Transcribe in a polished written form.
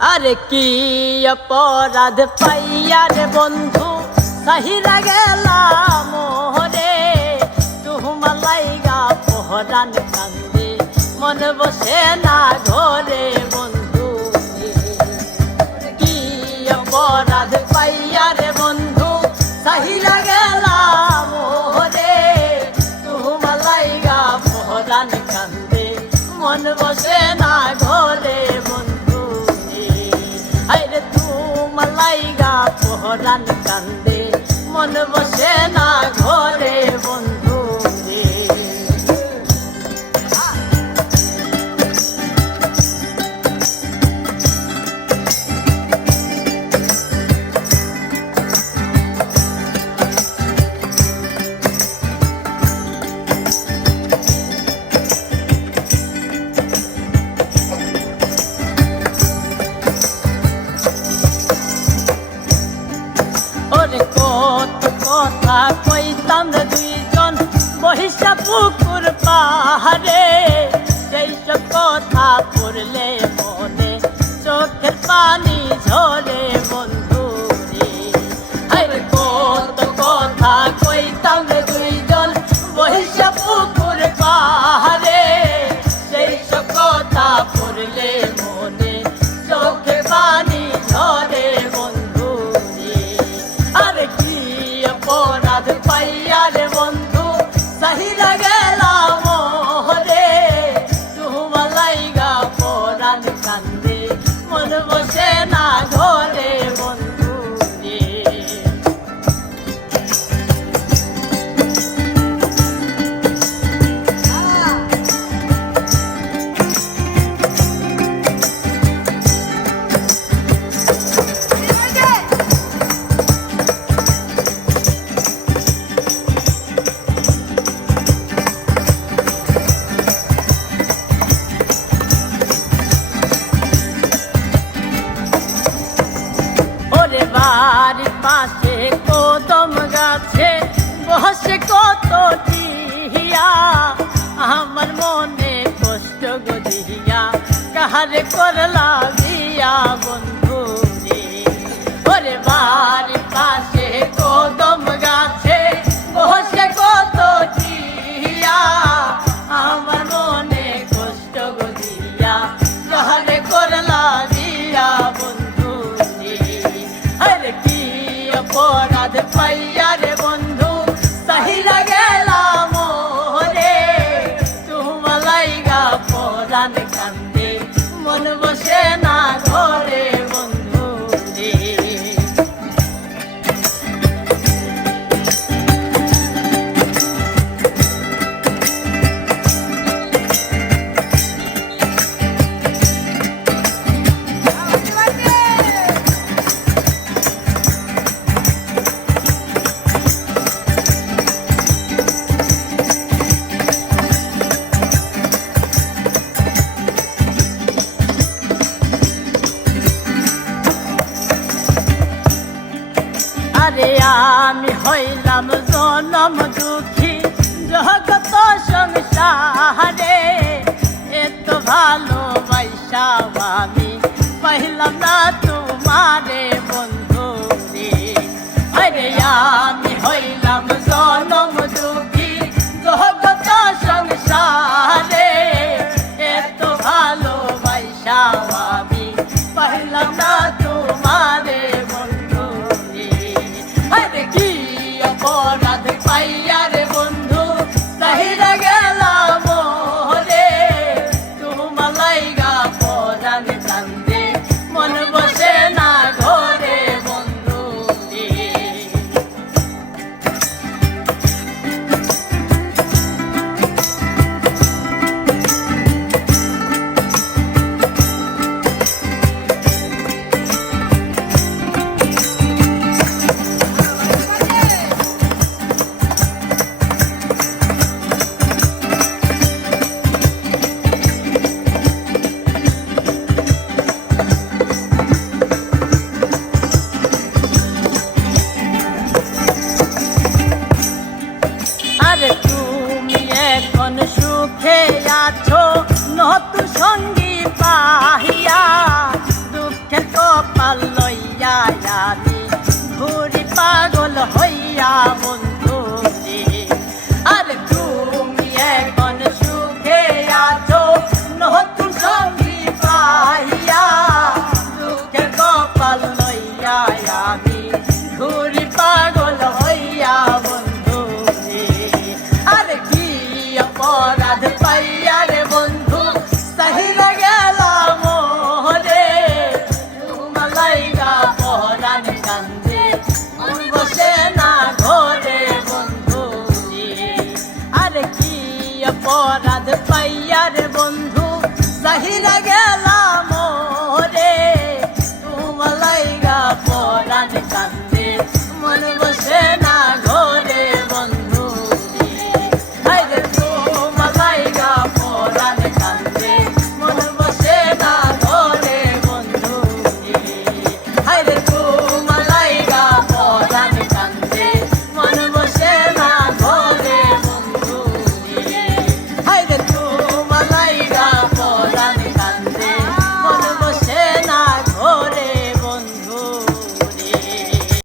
আরে কি অপরাধ পাইয়া রে বন্ধু সাহিরা গেলাম মোহরে তুহমা লাইগা পহরান কান্দে মন বসে না ঘরে বন্ধু কি অপরাধ পাইয়া রে বন্ধু সাহিরা গেলাম মোহরে তুহমা লাইগা পহরান কান্দে মন বসে না ঘরে বন্ধু আরে তুমা লাইগা পহরান কান্দে মন বসে না ঘরে বন্ধু কত কথা কইতাম রে দুইজন বহিষা পুকুর পাহাড়ে সেই সব কথা পড়লে মনে চোখের পানি ঝরে বন্ধু রে আরে কত কথা কইতাম রে দুইজন বহিষা পুকুর পাহাড়ে সেই সব কথা পড়লে মনে চোখের পানি ঝরে বন্ধু অপরাধ পাইয়া রে বন্ধু সাহিরা গেলাম মোহরে তুহমা লাইগা পরাণ কান্দে মন বসে না ঘরে বন্ধু রে বাড়ির পাশে কদম গাছে বসে কত টিহিয়া আমার মনে কষ্ট গদিয়া কাহারে করলা বিয়া বন্ধু রে ওরে বাড়ির পাশে কদম গাছে বসে কত টিহিয়া আমার মনে কষ্ট গদিয়া কাহারে করলা বিয়া বন্ধু অপরাধ পাইয়া রে বন্ধু সাহিরা গেলাম মোহরে তুহমা লাইগা পরাণ কান্দে মন বসে না ঘরে বন্ধু রে আরে আমি হইলাম জনম দুঃখী জগত সংসারে এত ভালোবাসা আমি পাইলাম না।